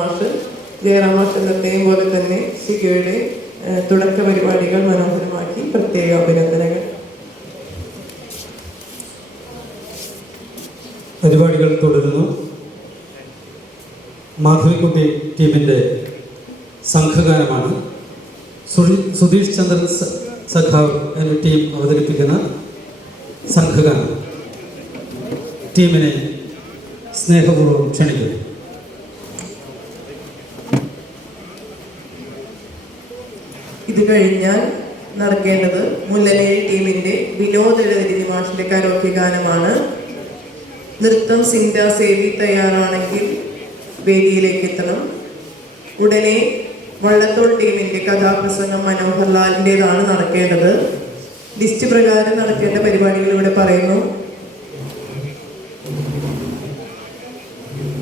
മാഷ്, ജയറാം മാഷ് എന്നത്തെയും പോലെ തന്നെ സിഗയുടെ തുടക്ക പരിപാടികൾ മനോഹരമാക്കി. പ്രത്യേക അഭിനന്ദനങ്ങൾ. പരിപാടികൾ തുടരുന്നു. മാധവിക്കുട്ടി ടീമിൻ്റെ സംഘഗാനമാണ്. സുധീഷ് ചന്ദ്രൻ സഖാവ് എന്ന ടീം അവതരിപ്പിക്കുന്ന സംഘഗാനം. ടീമിനെ സ്നേഹപൂർവ്വം ക്ഷണിക്കുന്നു. ഇത് കഴിഞ്ഞാൽ നടക്കേണ്ടത് മുല്ലനേഴി ടീമിന്റെ വിനോദ് എഴുതിരി മാഷിന്റെ കരോക്കെ ഗാനമാണ്. നൃത്തം സിന്ത സേവി തയ്യാറാണെങ്കിൽ വേദിയിലേക്ക് എത്തണം. ഉടനെ വള്ളത്തോൾ ടീമിന്റെ കഥാപ്രസംഗം മനോഹർ ലാലിൻ്റെതാണ് നടക്കേണ്ടത്. ലിസ്റ്റ് പ്രകാരം നടക്കേണ്ട പരിപാടികൾ ഇവിടെ പറയുന്നു.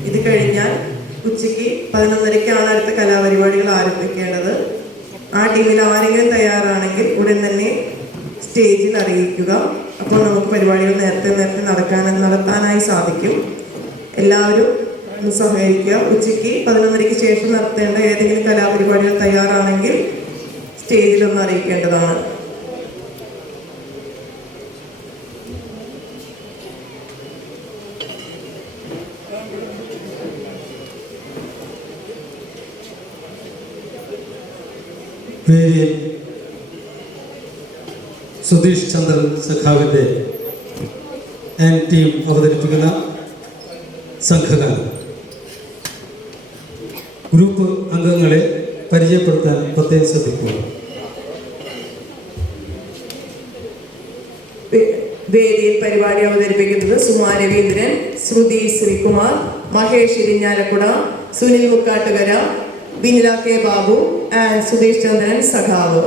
ഇത് കഴിഞ്ഞാൽ ഉച്ചയ്ക്ക് 11:30 അടുത്ത കലാപരിപാടികൾ ആരംഭിക്കേണ്ടത്. ആ ടീമിൽ ആരെങ്കിലും തയ്യാറാണെങ്കിൽ ഉടൻ തന്നെ സ്റ്റേജിൽ അറിയിക്കുക. അപ്പോൾ നമുക്ക് പരിപാടികൾ നേരത്തെ നടത്താനായി സാധിക്കും. എല്ലാവരും ഒന്ന് സഹകരിക്കുക. ഉച്ചയ്ക്ക് 11:30 ശേഷം നടത്തേണ്ട ഏതെങ്കിലും കലാപരിപാടികൾ തയ്യാറാണെങ്കിൽ സ്റ്റേജിലൊന്ന് അറിയിക്കേണ്ടതാണ്. വേദിയിൽ സുധീഷ് ചന്ദ്രൻ സഖാവിൻ്റെ ടീം അവതരിപ്പിക്കുന്ന സംഘഗാനം. ഗ്രൂപ്പ് അംഗങ്ങളെ പരിചയപ്പെടുത്താൻ പ്രത്യേകം ശ്രദ്ധിക്കുക. വേദിയിൽ പരിപാടി അവതരിപ്പിക്കുന്നത് സുമാ രവീന്ദ്രൻ, ശ്രുതി ശ്രീകുമാർ, മഹേഷ് ഇരിഞ്ഞാലക്കുട, സുനിൽ മുക്കാട്ടുകര, ബിനില കെ ബാബു ആൻഡ് സുധീഷ് ചന്ദ്രൻ സഖാവ്.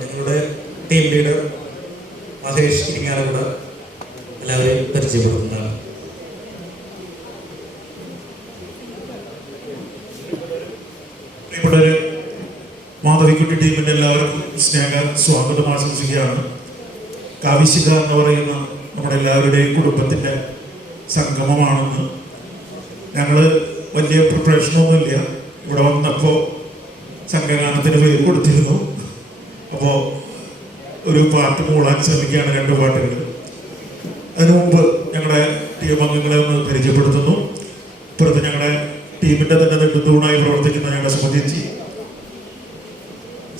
നിങ്ങളുടെ ടീം ലീഡർ മഹേഷ് ഇരിങ്ങാലക്കുട എല്ലാവരെയും പരിചയപ്പെടുത്തുന്നതാണ്. പ്രിയപ്പെട്ടവര്, മാധവിക്കുട്ടി ടീമിന്റെ എല്ലാവർക്കും സ്നേഹ സ്വാഗതം ആശംസിക്കുകയാണ്. കാവിശിക എന്ന് പറയുന്ന നമ്മുടെ എല്ലാവരുടെയും കുടുംബത്തിന്റെ സംഗമമാണെന്ന് ഞങ്ങള് വലിയ പ്രിപ്പറേഷനൊന്നുമില്ല. ഇവിടെ വന്നപ്പോൾ സംഘഗാനത്തിന് പേര് കൊടുത്തിരുന്നു. അപ്പോൾ ഒരു പാട്ട് മൂളാൻ ശ്രമിക്കുകയാണ്, 2 പാട്ടുകൾ. അതിനു മുമ്പ് ഞങ്ങളുടെ ടീം അംഗങ്ങളെ ഒന്ന് പരിചയപ്പെടുത്തുന്നു. ഇപ്പുറത്ത് ഞങ്ങളുടെ ടീമിന്റെ തന്നെ നെടുന്തൂണായി പ്രവർത്തിക്കുന്ന ഞങ്ങളുടെ സുമതിച്ചി,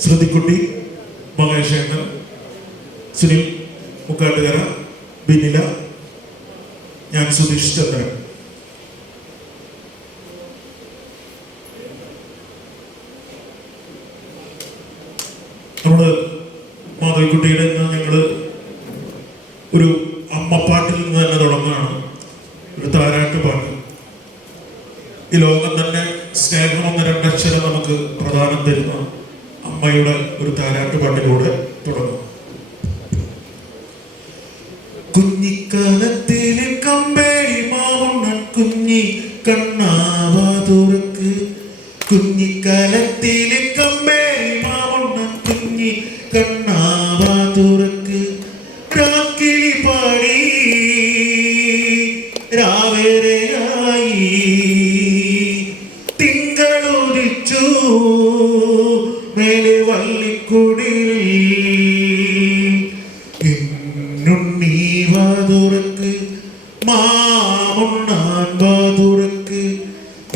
ശ്രുതിക്കുട്ടി, മഹേഷേട്ടൻ, സുനിൽ മുക്കാട്ടുകര, ബിനില, ഞാൻ സുധീഷ് ചന്ദ്രൻ. നമ്മള് മാധവിക്കുട്ടിയുടെ ഞങ്ങള് ഒരു അമ്മപ്പാട്ടിൽ നിന്ന് തന്നെ തുടങ്ങുകയാണ്. ഒരു താരാട്ട് പാട്ട്. ഈ ലോകം തന്നെ സ്നേഹം എന്ന 2 അക്ഷരം നമുക്ക് പ്രദാനം തരുന്ന അമ്മയുടെ ഒരു താരാട്ട് പാട്ടിലൂടെ തുടങ്ങും. കുഞ്ഞിക്കാലത്തിലെ കമ്പേരി മാവുണ്ണൻ കുഞ്ഞി കണ്ണാവാതുറക്ക്, കുഞ്ഞിക്കാലത്തിലെ കമ്പേരി മാവുണ്ണൻ കുഞ്ഞി കണ്ണാവാതുറക്ക്, രാക്കിളി പാടി രാവേറെയായി തിങ്കളുദിച്ചു മേലെ വള്ളിക്കുടിൽ, എന്നുണ്ണി വാതുറക്ക് മാമുണ്ണാൻ വാതുറക്ക്,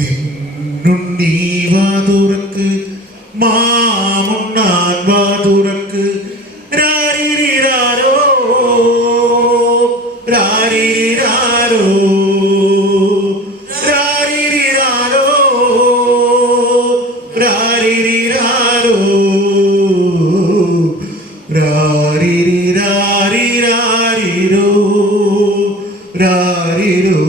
എന്നുണ്ണി വാതുറക്ക് മാമുണ്ണാൻ വാതുറക്ക്, രാരിരിരാരോ രാരിരിരാരോ രാരിരിരാരോ രാരിരിരാരോ രാരിരിരാരിരാരിരോ രാരിരോ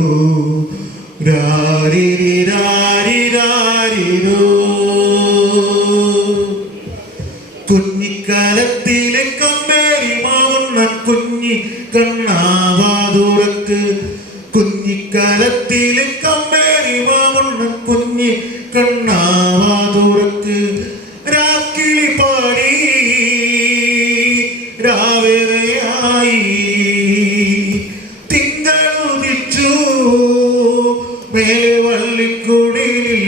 കലത്തിലെ കമ്പേരി മാമണ്ണൻ കുഞ്ഞി കണ്ണാവാ തുറക്ക് രാക്കിളി പാടി രാവേറെയായി തിങ്കളുദിച്ചു മേലെ വള്ളിക്കുടിലിൽ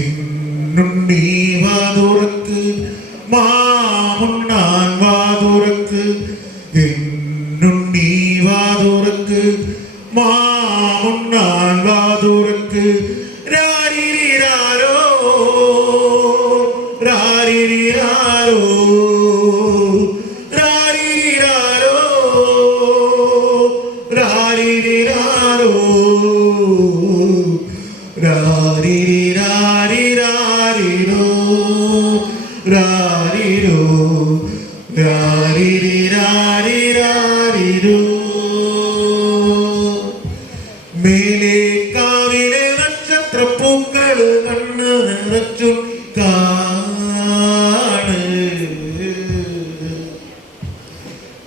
ഇന്നുണ്ണി വാ തുറക്ക് മാമുണ്ണാൻ വാ തുറക്ക് ഇന്നുണ്ണി വാ തുറക്ക് മാമുണ്ണാൻ വാ തുറക്ക് രാരിരിരാരോ രാരിരിരാരോ രാരിരിരാരോ രാരിരിരാരോ രാരിരിരാരിരാരിരോ രാരിരോ രാരിരിരാരിരാരിരോ മേലെ കാവിലെ നക്ഷത്രപ്പൂക്കൾ കണ്ണ് നിറച്ചു കാണ്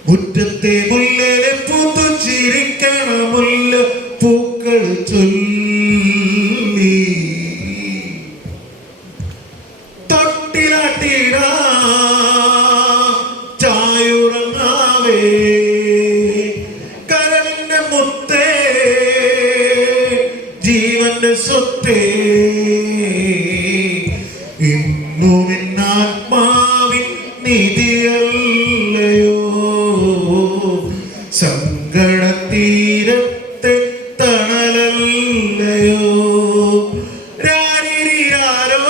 മുറ്റത്തെ മുല്ലിലെ പൂത്തു ചിരിക്കണ മുല്ല പൂക്കൾ ചൊല്ലി തൊട്ടിലാട്ടിട ചായുറങ്ങാവേ കരളിന്റെ മുത്തേ ജീവന്റെ സ്വത്തേ ഇന്നും എന്നാത്മാവിൻ നിധിയല്ലയോ സങ്കടത്തീരത്തെ തണലല്ലയോ രാരിരിരാരോ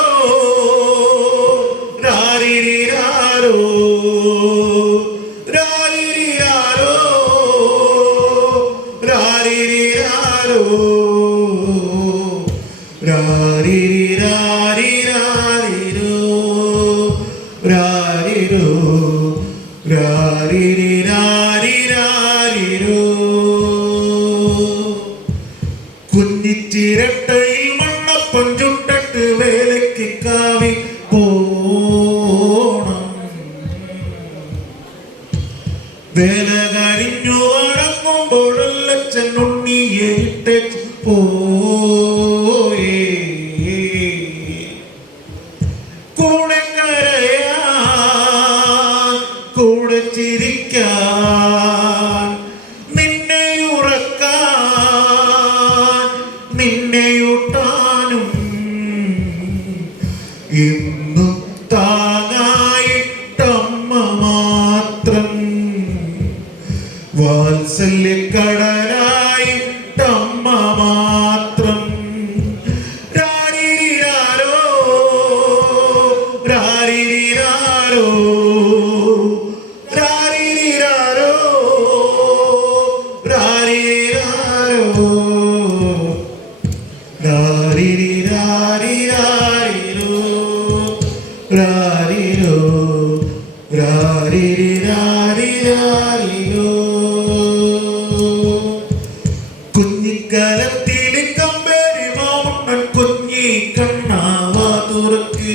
രാരിരിരാരോ രാരിരിരാരോ രാരിരിരാരോ രാരിരിരാരിരാരിരോ രാരിരോ രാരിരിരാരിരാരിരോ കുഞ്ഞിച്ചിരട്ടയിൽ മണ്ണപ്പം ചുട്ടിട്ട് വേലയ്ക്ക് കാവി പോണം വേല കഴിഞ്ഞു അടങ്ങുമ്പോഴല്ലച്ചൻ ഉണ്ണിയെ ഇട്ട് പോയേ കൂടെ കരയാൻ കൂടെ ചിരിക്കാൻ നിന്നെ ഉറക്കാൻ നിന്നെ ഊട്ടാനും എന്നും താങ്ങായിട്ടമ്മ മാത്രം വാത്സല്യക്കടലായിട്ടമ്മ മാത്രം രാരിരിരാരോ രാരിരിരാരോ രാരിരിരാരോ രാരിരിരാരോ രാരിരിരാരിരാരിരോ രാരിരോ രാരിരിരാരിരാരിരോ കുഞ്ഞിക്കലത്തിലെ കമ്പേരി മാമണ്ണൻ കുഞ്ഞി കണ്ണാവാ തുറക്ക്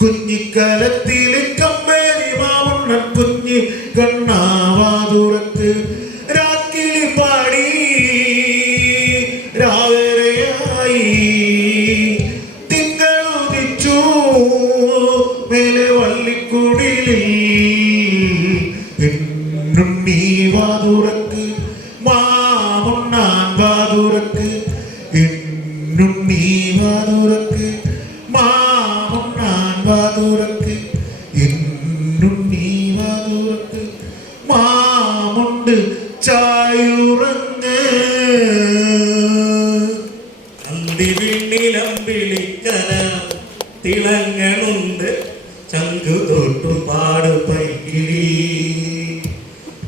കുഞ്ഞിക്കലത്തിലെ കമ്പേരി മാമണ്ണൻ കുഞ്ഞി കണ്ണാവാ തുറക്ക് രാക്കിളി പാടി രാവേറെയായി തിങ്കളുദിച്ചു മേലെ വള്ളിക്കുടിലിൽ എന്നുണ്ണി വാ തുറക്ക് മാമുണ്ണാൻ വാ തുറക്ക് എന്നുണ്ണി വാ തുറക്ക് മാമുണ്ണാൻ വാ തുറക്ക് എന്നുണ്ണി വാ തുറക്ക് മാമുണ്ട് ചായുറങ്ങ് അന്തിവിണ്ണിലമ്പിളിക്കല തിളങ്ങളുണ്ട് ചങ്കു തൊട്ടു പാട് പൈകിളി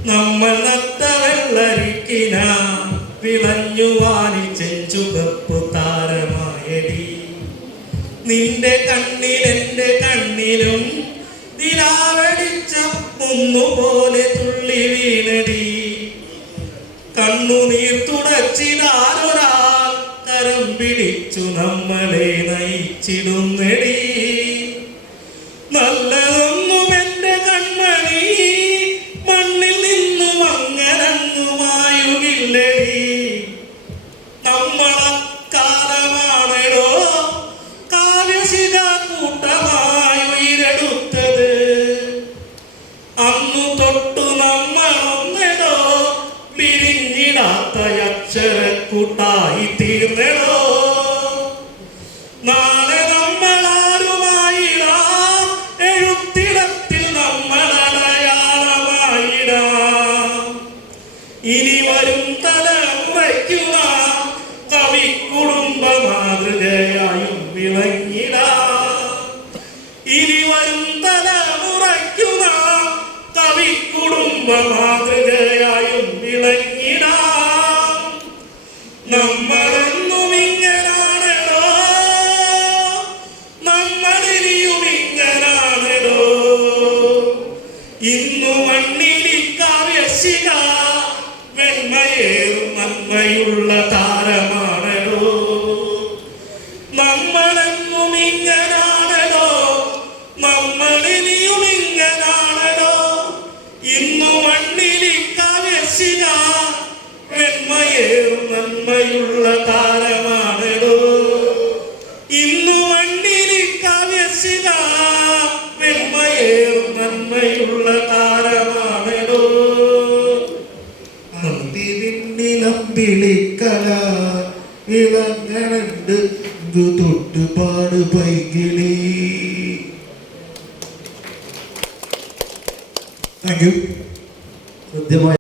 നമ്മൾ നത്ത വെള്ളരിക്കിന വിളഞ്ഞുവാനി ചെഞ്ചുകപ്പു താരമായടി നിന്റെ കണ്ണിൽ എന്റെ കണ്ണിലും ദിനാവടിച്ച ഒന്നുപോലെ തുള്ളി വീണടി കണ്ണുനീർ തുടച്ചിടാരൊരാൾ കരം പിടിച്ചു നമ്മളെ നയിച്ചിടുന്നടി നല്ലതൊന്നും എന്റെ കൺമണി മണ്ണിൽ നിന്നും അങ്ങനങ്ങുമായുകില്ലടി നമ്മളക്കാലമാണെടോ കാവ്യശിഖ കൂട്ടമായി ഉയരെടുത്തത്. അന്നു തൊട്ടു നമ്മളൊന്നെടോ പിരിഞ്ഞിടാത്ത അക്ഷരക്കൂട്ടായി തീർന്നെടോ. നാളെ നമ്മളാരുമായിടാം, എഴുത്തിടത്തിൽ നമ്മളടയാളമായിടാം. ഇനി വരും തലമുറയ്ക്കു നാം കവിക്കുടുംബ മാതൃകയായും വിളങ്ങിടാം. ഇനി വരും തലമുറയ്ക്കു നാം കവിക്കുടുംബ മാതൃകയായും വിളങ്ങിടാം. നമ്മളെന്നും ഇങ്ങനാണെടോ, നമ്മളിനിയും ഇങ്ങനാണെടോ. ഇന്നു മണ്ണിലി കാവ്യശിഖ വെണ്മയേറും നന്മയുള്ള താരമാണെടോ. നമ്മളെന്നും ഇങ്ങനാണെടോ, നമ്മളിനിയും ഇങ്ങനാണെടോ. ഇന്നു മണ്ണിലി കാവ്യശിഖ വെണ്മയേറും നന്മയുള്ള താരമാണെടോ. ഇന്നു മണ്ണിലി കാവ്യശിഖ വെണ്മയേറും നന്മയുള്ള താരമാണെടോ. അന്തിവിണ്ണിലമ്പിളിക്കല ഇളങ്ങണുണ്ട് തൊട്ടുപാട് പൈകിളി. Thank you. ഹൃദ്യമായ